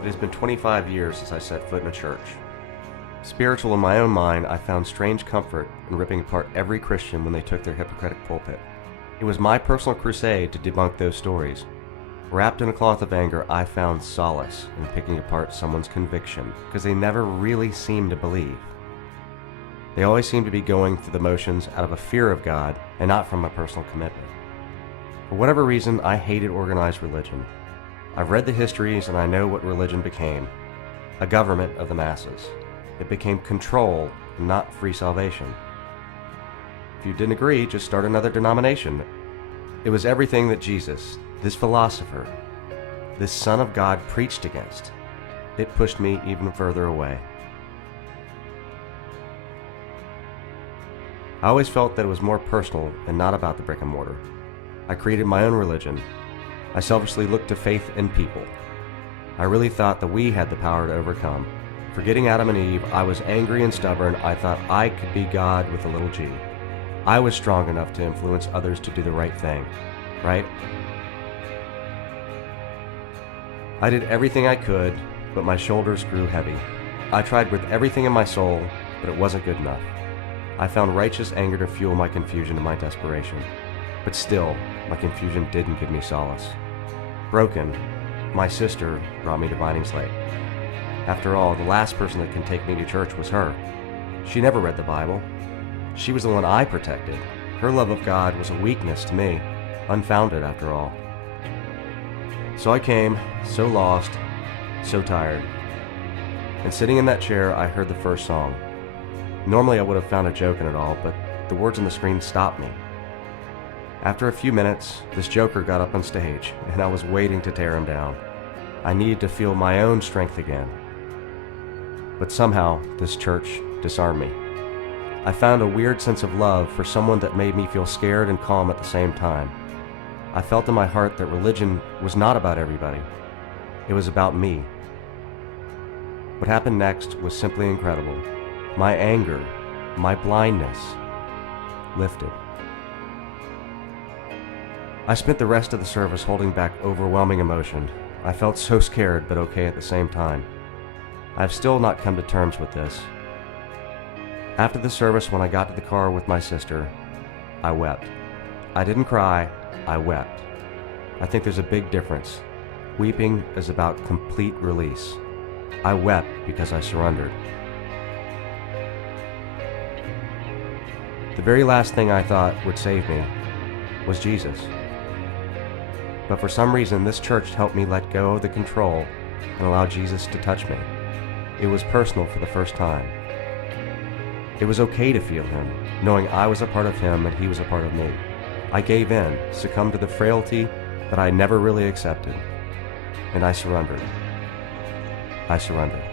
It has been 25 years since I set foot in a church. Spiritual in my own mind, I found strange comfort in ripping apart every Christian when they took their hypocritic pulpit. It was my personal crusade to debunk those stories. Wrapped in a cloth of anger, I found solace in picking apart someone's conviction, because they never really seemed to believe. They always seemed to be going through the motions out of a fear of God and not from a personal commitment. For whatever reason, I hated organized religion. I've read the histories and I know what religion became: a government of the masses. It became control, not free salvation. If you didn't agree, just start another denomination. It was everything that Jesus, this philosopher, this Son of God, preached against. It pushed me even further away. I always felt that it was more personal and not about the brick and mortar. I created my own religion. I selfishly looked to faith in people. I really thought that we had the power to overcome. Forgetting Adam and Eve, I was angry and stubborn. I thought I could be God with a little g. I was strong enough to influence others to do the right thing, right? I did everything I could, but my shoulders grew heavy. I tried with everything in my soul, but it wasn't good enough. I found righteous anger to fuel my confusion and my desperation. But still, my confusion didn't give me solace. Broken, my sister brought me to Vinings Lake. After all, the last person that can take me to church was her. She never read the Bible. She was the one I protected. Her love of God was a weakness to me, unfounded after all. So I came, so lost, so tired. And sitting in that chair, I heard the first song. Normally I would have found a joke in it all, but the words on the screen stopped me. After a few minutes, this joker got up on stage, and I was waiting to tear him down. I needed to feel my own strength again. But somehow, this church disarmed me. I found a weird sense of love for someone that made me feel scared and calm at the same time. I felt in my heart that religion was not about everybody. It was about me. What happened next was simply incredible. My anger, my blindness, lifted. I spent the rest of the service holding back overwhelming emotion. I felt so scared but okay at the same time. I have still not come to terms with this. After the service, when I got to the car with my sister, I wept. I didn't cry, I wept. I think there's a big difference. Weeping is about complete release. I wept because I surrendered. The very last thing I thought would save me was Jesus. But for some reason, this church helped me let go of the control and allow Jesus to touch me. It was personal for the first time. It was okay to feel him, knowing I was a part of him and he was a part of me. I gave in, succumbed to the frailty that I never really accepted, and I surrendered. I surrendered.